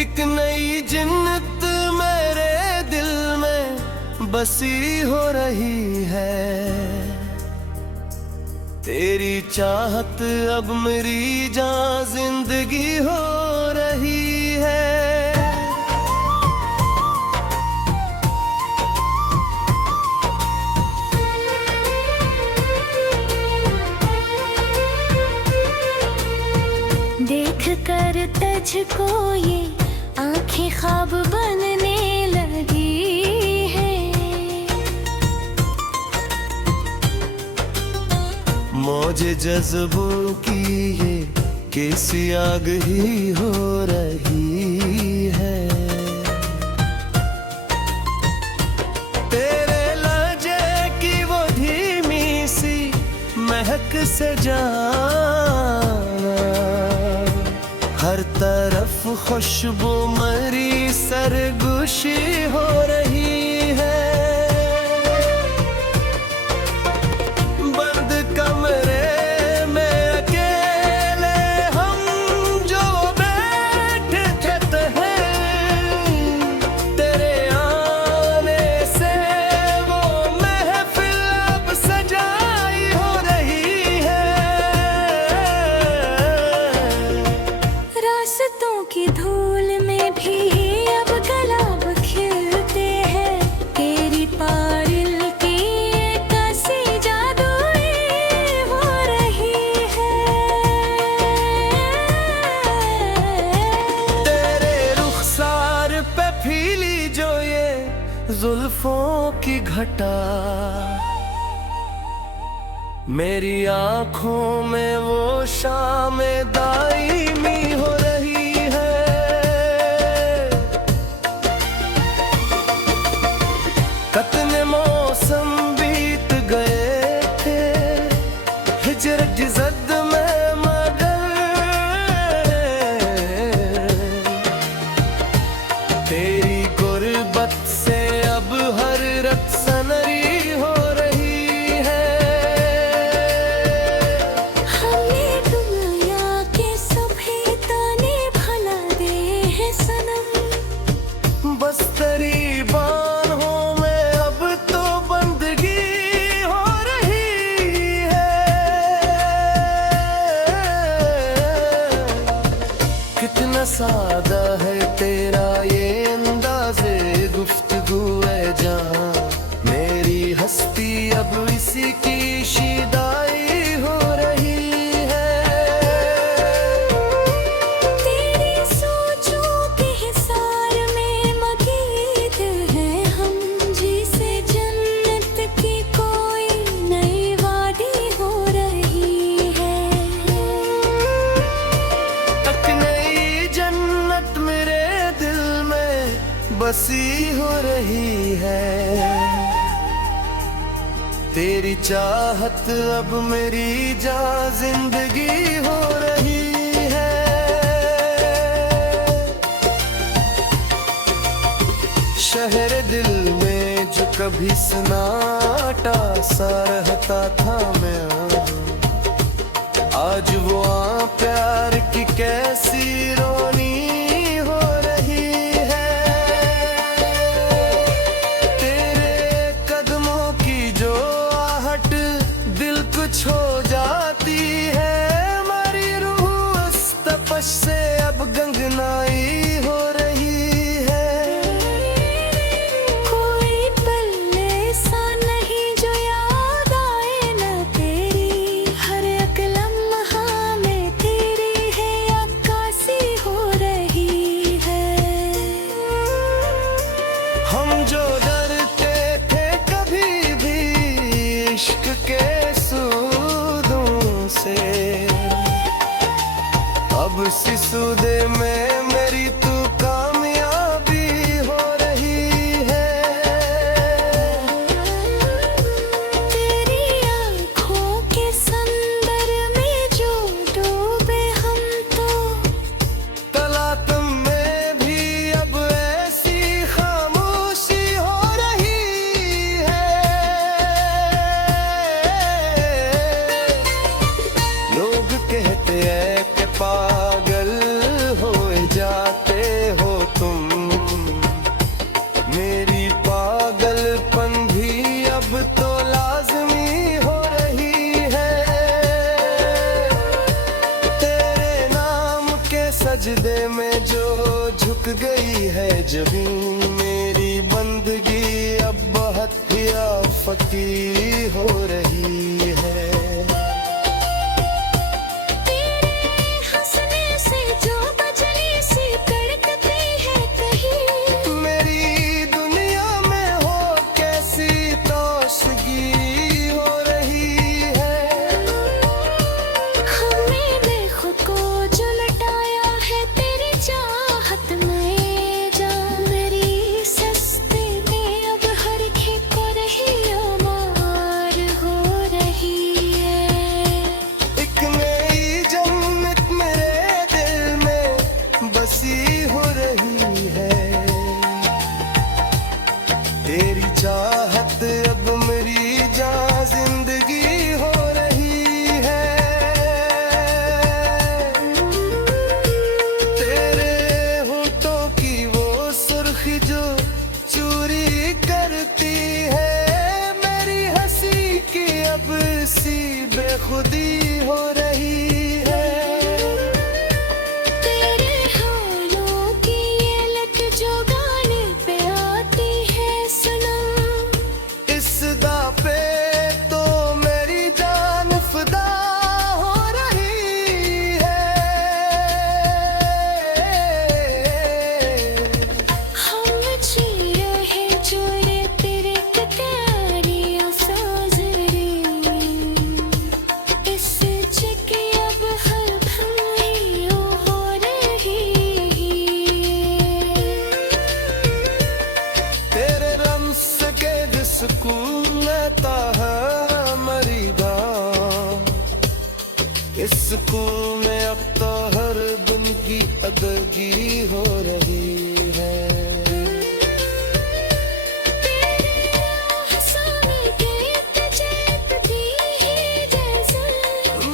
एक नई जिन्नत मेरे दिल में बसी हो रही है। तेरी चाहत अब मेरी जान जिंदगी हो रही है। देख कर तुझको ये आंखें ख्वाब बनने लगी है। मौजे जज्बों की ये कैसी आग ही हो रही है। तेरे लहजे की वो धीमी सी महक से जाना, हर तरफ खुशबू मरी सरगोशी हो रही है। बंद कमरे में अकेले हम जो बैठे थे, तेरे आने से वो महफिल अब सजाई हो रही है। रास्तों की धूल में भी अब गुलाब खिलते हैं। तेरी पारिल की कसी जादुई हो रही है। तेरे रुखसार पे फीली जो ये जुल्फों की घटा, मेरी आंखों में वो शाम दाईमी हो रही है। कितने मौसम बीत गए थे हिजरत की ज़द में, मगर तेरी गुर्बत से अब हर रत सनरी हो रही है। हमने दुनिया के सभी ताने भुला दे हैं सनम। बस तेरी बाहों में अब तो बंदगी हो रही है। कितना सादा है तेरा ये अंदाज़े गुफ्तगू है जहां, मेरी हस्ती अब इसी की शिदाई हो रही है। तेरी सोचों के हिसार में मकीद हैं हम, जिसे जन्नत की कोई नई वादी हो रही है। एक नई जन्नत मेरे दिल में बसी हो रही है। तेरी चाहत अब मेरी जान जिंदगी हो रही है। शहर दिल में जो कभी सन्नाटा सा रहता था मैं, आज वो प्यार की कैसी रोनी हो रही है। तेरे कदमों की जो आहट दिल को छू जाती है, हमारी रूह उस तपश से अब गंगनाई हो रही है। कोई पल ऐसा नहीं जो याद आए न तेरी, हर एक लम्हा में तेरी है अक्कासी हो रही है। हम जो डरते थे कभी भी इश्क के सूदों से, अब सिसुदे में मेरी तू कामयाबी हो रही है। तेरी आँखों के संदर में जो डूबे हम तो, तलातम में भी अब ऐसी खामोशी हो रही है। लोग कहते हैं कि पागल हो जा, मेरी पागलपन भी अब तो लाज़मी हो रही है। तेरे नाम के सजदे में जो झुक गई है ज़मीन, मेरी बंदगी अब बहुत ही आफती हो रही है। हो रही है तेरी चाहत, अब मेरी जान जिंदगी हो रही है। तेरे होठों की वो सुर्खी जो चोरी करती है मेरी हंसी की, अब सी बेखुदी हो रही है। सुकून लेता है मरीदा, इस सुकून में अब तो हर दिन की अदगी हो रही है।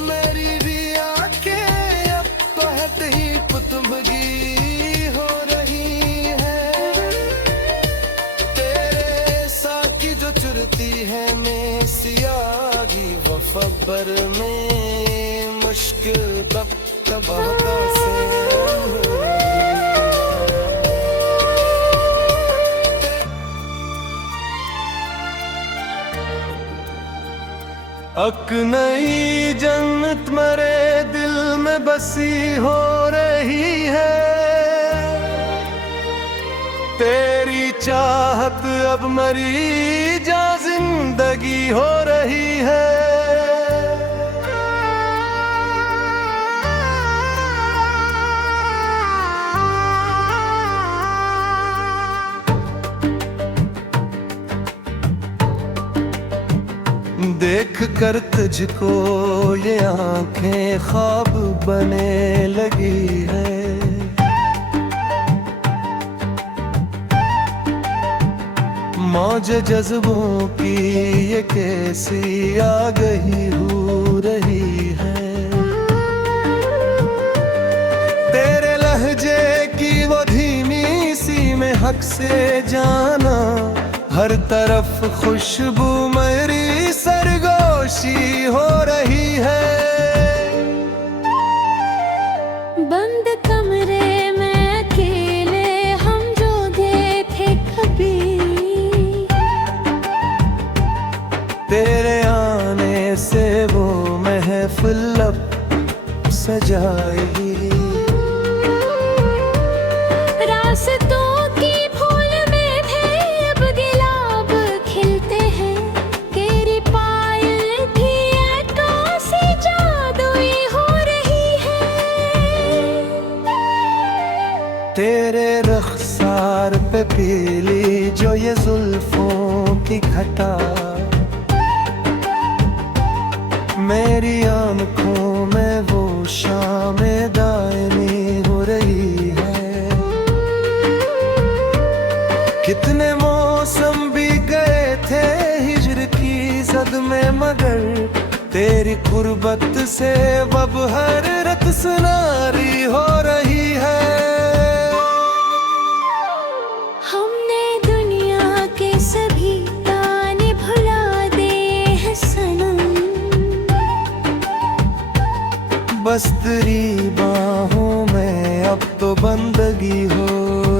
मेरी भी आंखें अब बहुत ही पुतबगी हो रही है। जो चुरती है में सियागी वफबर में मुश्किल कब तबाका से अक नई जन्नत मेरे दिल में बसी हो रही है। तेरी चाहत अब मेरी जान जिंदगी हो रही है। देख कर तुझको ये आंखें ख्वाब बने लगी है। मौज जज्बों की ये कैसी आ गई हो रही है। तेरे लहजे की वो धीमी सी महक से जाना, हर तरफ खुशबू मेरी सरगोशी हो रही है। बंद कमरे में अकेले हम जो गए थे कभी, तेरे आने से वो महफिल अब सजाई। रास्तों की फूल में भी अब गुलाब खिलते हैं। तेरी पायल भी ऐसी जादुई हो रही है। तेरे रखसार पे पीली जो ये जुल्फों की घटा, मेरी आंखों में वो शाम दायमी हो रही है। कितने मौसम भी गए थे हिजर की जद में, मगर तेरी कुर्बत से अब हर रत सुनारी हो रही है। हमने दुनिया बस तेरी बाहों में अब तो बंदगी हो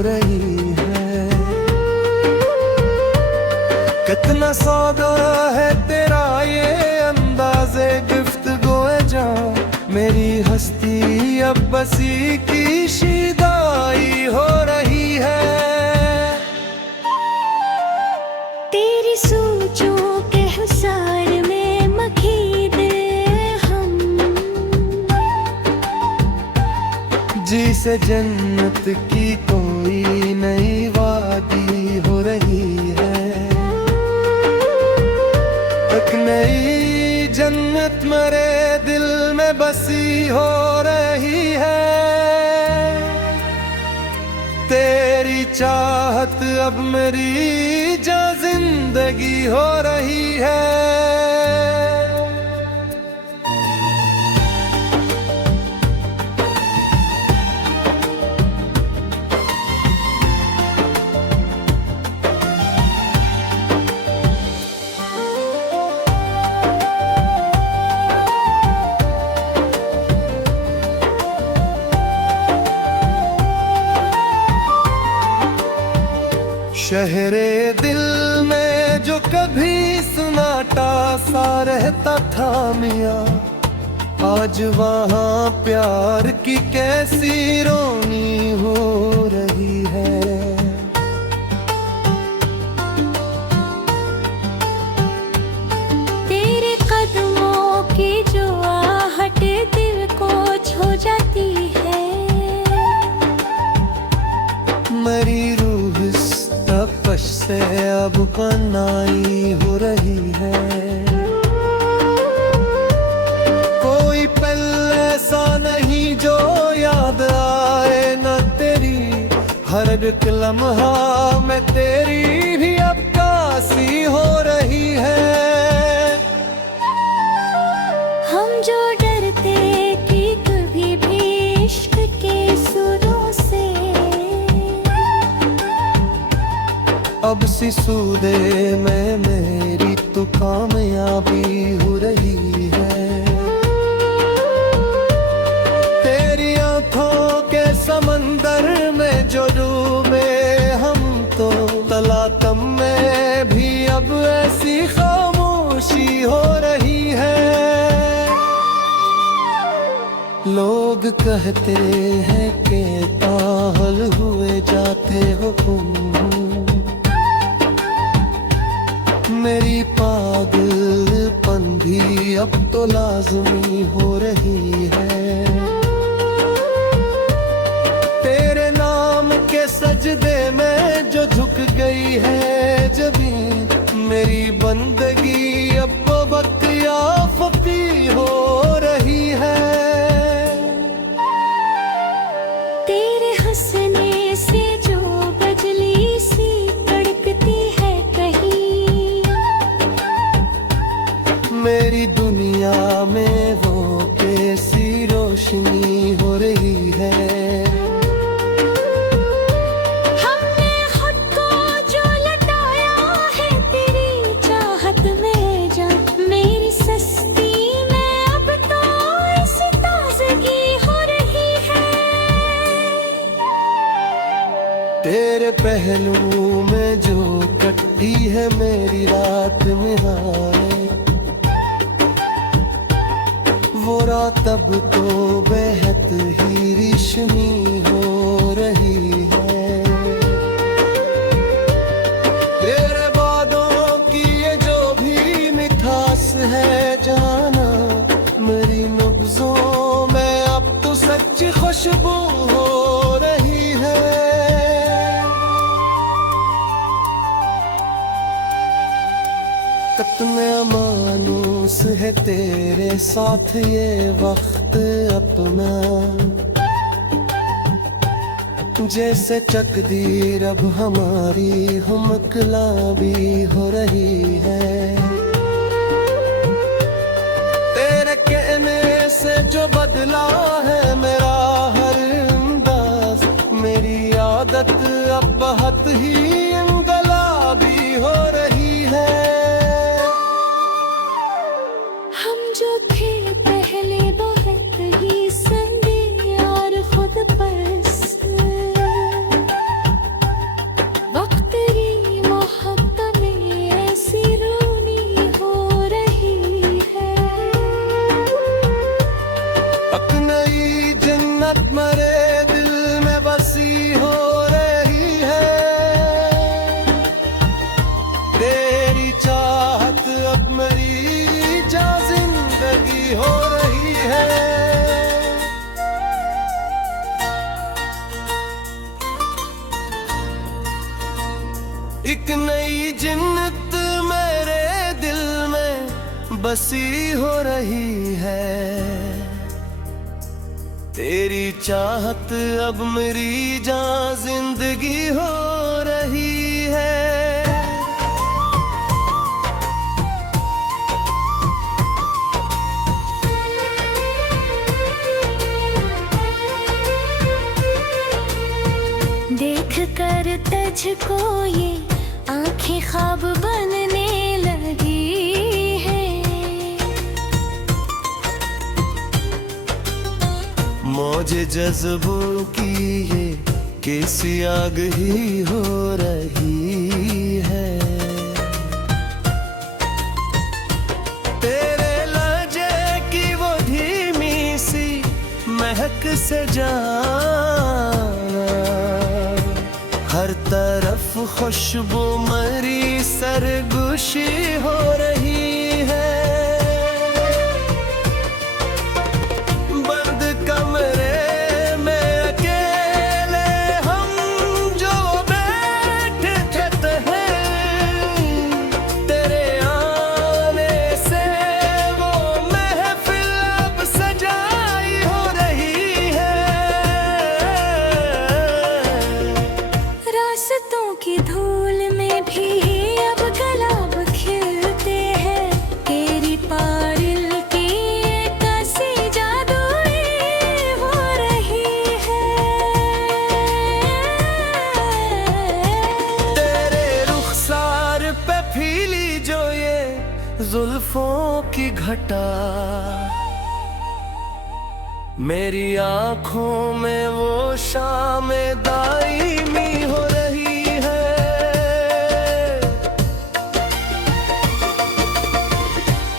रही है। कितना सौदा है तेरा ये अंदाज़े गुफ्तगू जान, मेरी हस्ती अब बसी की शिदाई हो रही है। तेरी सोचों के हुसार में मखीदे हम, जिसे जन्नत की कोई नई वादी हो रही है। एक नई जन्नत मेरे दिल में बसी हो रही है। तेरी चाहत अब मेरी जा जिंदगी हो रही है। शहरे दिल में जो कभी सन्नाटा सा रहता था मियाँ, आज वहाँ प्यार की कैसी रोनी हो रही है। तेरे कदमों की जो आहट दिल को छू जाती है। मेरी रूह तपश से अब कनाई हो रही है। कोई पल ऐसा नहीं जो याद आए न तेरी, हर एक लम्हा में तेरी भी अक्कासी हो रही है। हम जो डरते कि कभी भी इश्क के सुरों से, अब सिसूदे में मेरी तो कामयाबी हो रही है। तेरी आंखों के समंदर में जो डूबे हम तो, तलातम में भी अब ऐसी खामोशी हो रही है। लोग कहते हैं कि ताहल हुए जाते हो तुम, मेरी पागलपन भी अब तो लाज़मी हो रही है। तेरे नाम के सजदे में जो झुक गई है जबीं, मेरी बंदगी अब बकिया फकी हो रही है। तेरे हंसने से जो बजली सी कड़कती है कहीं, मेरी दुनिया में वो कैसी रोशनी हो रही है। हमने खुद को जो लटाया है तेरी चाहत में जान, मेरी सस्ती में अब तो ऐसी ताजगी हो रही है। तेरे पहलू में जो कटी है मेरी रात में हाय, वो रात अब तो बेहद ही रेशमी हो रही है। तेरे बादों की ये जो भी मिठास है जाना, मेरी नब्जों में अब तो सच्ची खुशबू हो रही है। कितने मानूस है तेरे साथ ये वक्त अपना, जैसे चकदीर अब हमारी हमकलाबी हो रही है। तेरे कहने से जो बदला है मेरा हर अंदाज, मेरी आदत अब बहुत ही इंकलाबी हो रही है। हम जो थे पहले बहुत ही बसी हो रही है। तेरी चाहत अब मेरी जान जिंदगी हो रही है। देख कर तुझको ये आंखें ख्वाब बनने लगी है। मौजे जज्बों की ये कैसी आग ही हो रही है। तेरे लहजे की वो धीमी सी महक से जाना, हर तरफ खुशबू मरी सरगुशी हो रही है। बंद कमरे में अकेले हम जो बैठे थे, तेरे आने से वो महफिल अब सजाई हो रही है। रास्तों की धूल में भी अब गुलाब खिलते हैं। तेरी पारिल की कसी जादुई हो रही है। तेरे रुखसार पे फीली जो ये जुल्फों की घटा, मेरी आंखों में वो शाम दाईमी हो रही है।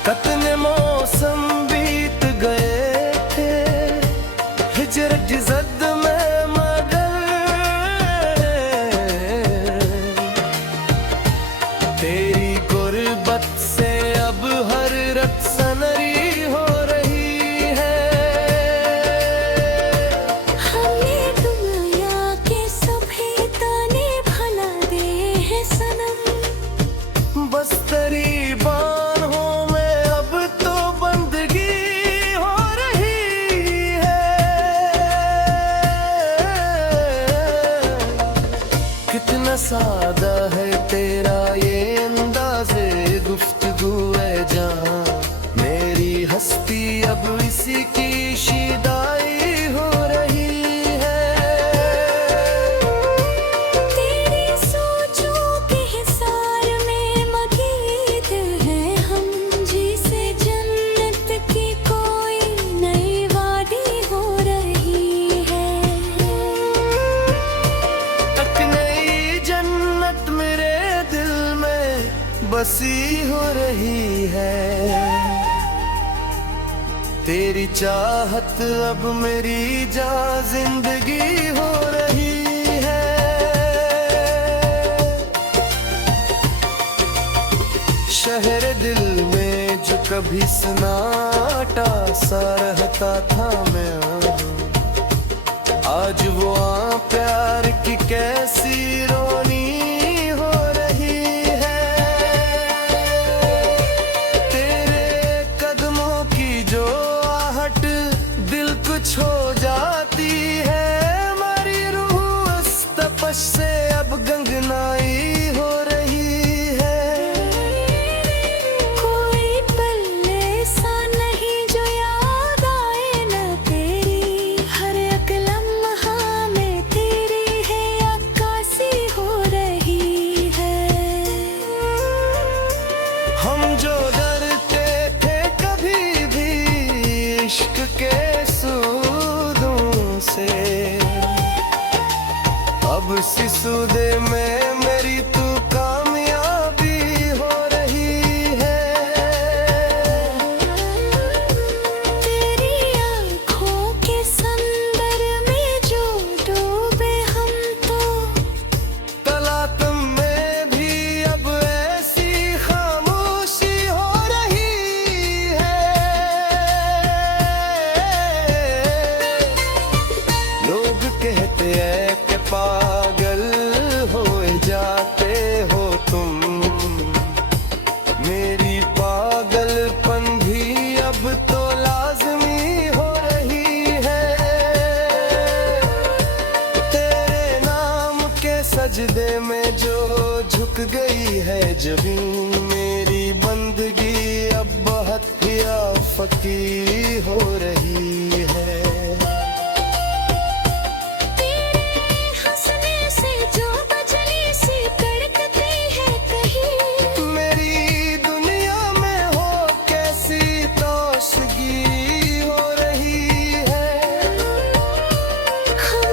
कितने मौसम बीत गए थे हिजरत जिद्द में, मगर तेरी गुर्बत से अब हर रत सनरी हो रही है। हमने दुनिया के सभी ताने भुला दे हैं सनम। बस तेरी बाहों में अब तो बंदगी हो रही है। कितना सादा है तेरा ये अंदाज़े गुफ्तगू है जान, मेरी हस्ती अब इसी की शिदाई हो रही है। तेरी सोचों के हिसार में मगीद हैं हम, जिसे जन्नत की कोई नई वादी हो रही है। एक नई जन्नत मेरे दिल में बसी हो रही है। तेरी चाहत अब मेरी जान जिंदगी हो रही है। शहर दिल में जो कभी सन्नाटा सा रहता था मैं, आज वो प्यार की कैसी रोनी हो रही है। तेरे कदमों की जो आहट दिल को छू जाती है, हमारी रूह उस तपश से अब गंगनाई हो रही है। कोई पल ऐसा नहीं जो याद आए न तेरी, हर एक लम्हा में तेरी है अक्कासी हो रही है। हम जो डरते थे कभी भी इश्क के सूदों से, अब सिसुदे में मेरी तू कामयाबी हो रही है। तेरी आँखों के संदर में जो डूबे हम तो, तलातम में भी अब ऐसी खामोशी हो रही है। लोग कहते हैं कि पागल होए रुक गई है जबीं मेरी बंदगी अब बहुत ही आफकी हो रही है। तेरे हंसने से जो बजली सी कड़कती है कहीं, मेरी दुनिया में हो कैसी ताशगी हो रही है।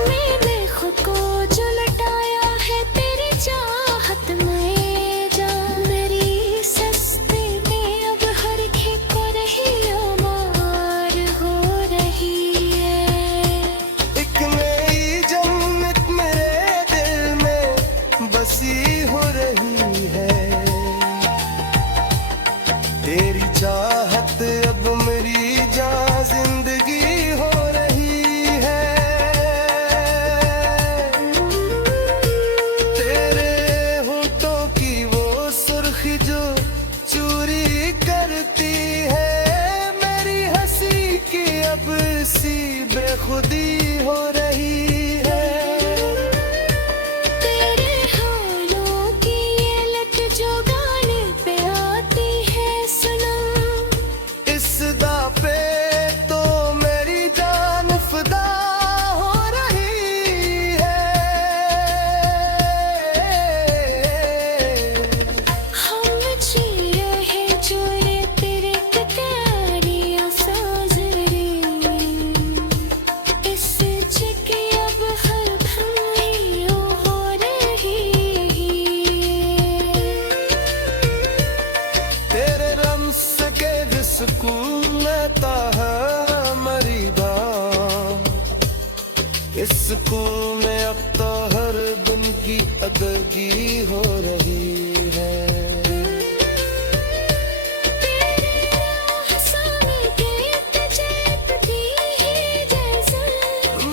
मैंने खुद को जो लटाया है तेरी चाहत में जा, मेरी सस्ती में अब हर खेत को रही मार हो रही है। एक नई जन्नत मेरे दिल में बसी हो रही है। तेरी चाहत अब मेरी जान जिंदगी हो रही है। तेरे होठों की वो सुर्खी जो चोरी करती है मेरी हंसी की अब सी बेखुदी हो रही है। तेरे हालों की ये लत जो गाने पे आती है सनम, इस दा पे तो मेरी जान फिदा हो रही है। हम जी रहे जो रे तेरे कतारियां साजरे, इस चिकी अब हर भंगी हो रही है। तेरे रम्स के सुकून लेता है मरीदा, इस सुकून में अब तो हर दिन की अदगी हो रही है। हंसाने के तजरबे ही जैसा,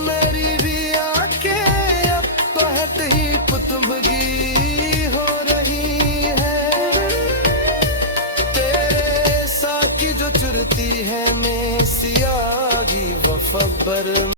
मेरी भी आंखें अब बहुत ही पुतबगी हो रही है। तेरे साथ की जो चुरती है में सियागी वफबर